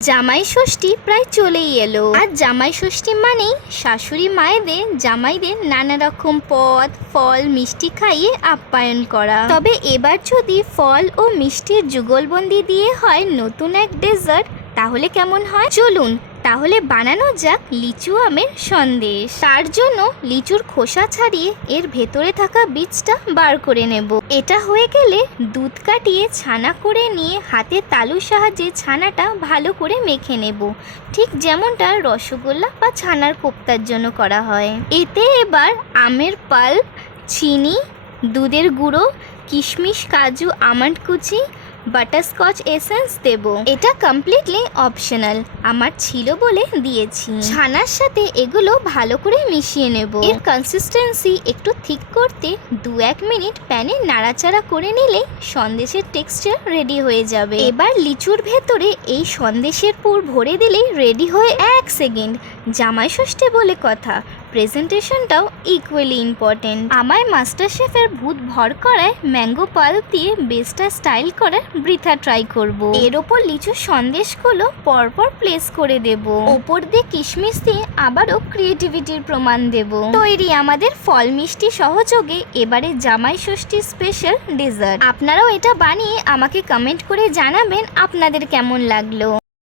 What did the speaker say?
জামাই ষষ্ঠী প্রায় চলেই এলো। আর জামাই ষষ্ঠী মানেই শাশুড়ি মায়েদের জামাইদের নানা রকম পদ ফল মিষ্টি খাইয়ে আপ্যায়ন করা। তবে এবার যদি ফল ও মিষ্টির যুগলবন্দি দিয়ে হয় নতুন এক ডেজার্ট, তাহলে কেমন হয়? চলুন তাহলে বানানো যাক লিচু আমের সন্দেশ। তার জন্য লিচুর খোসা ছাড়িয়ে এর ভেতরে থাকা বীজটা বার করে নেব। এটা হয়ে গেলে দুধ কাটিয়ে ছানা করে নিয়ে হাতের তালুর সাহায্যে ছানাটা ভালো করে মেখে নেব, ঠিক যেমনটা রসগোল্লা বা ছানার কোপ্তার জন্য করা হয়। এতে এবার আমের পাল্প, চিনি, দুধের গুঁড়ো, কিশমিশ, কাজু, আমন্ড কুচি, বাটারস্কচ এসেন্স দেব। এটা কমপ্লিটলি অপশনাল, আমার ছিল বলে দিয়েছি। ছানার সাথে এগুলো ভালো করে মিশিয়ে নেব। এর কনসিস্টেন্সি একটু ঠিক করতে 2-1 মিনিট প্যানে নাড়াচাড়া করে নিলে সন্দেশের টেক্সচার রেডি হয়ে যাবে। এবার লিচুর ভেতরে এই সন্দেশের পুর ভরে দিলেই রেডি হয়ে 1 সেকেন্ড। জামাই ষষ্ঠী বলে কথা, প্রেজেন্টেশনটাও ইকুয়ালি ইম্পর্টেন্ট। আমায় মাস্টার শেফের ভূত ভর করায় ম্যাঙ্গো পাল্প দিয়ে বেসটা স্টাইল করার বৃথা ট্রাই করব। এর ওপর লিচুর সন্দেশগুলো পরপর প্লেস করে দেব। ওপর দিয়ে কিশমিশ দিয়ে আবারও ক্রিয়েটিভিটির প্রমাণ দেব। তৈরি আমাদের ফল মিষ্টি সহযোগে এবারে জামাই ষষ্ঠী স্পেশাল ডেজার্ট। আপনারাও এটা বানিয়ে আমাকে কমেন্ট করে জানাবেন আপনাদের কেমন লাগলো।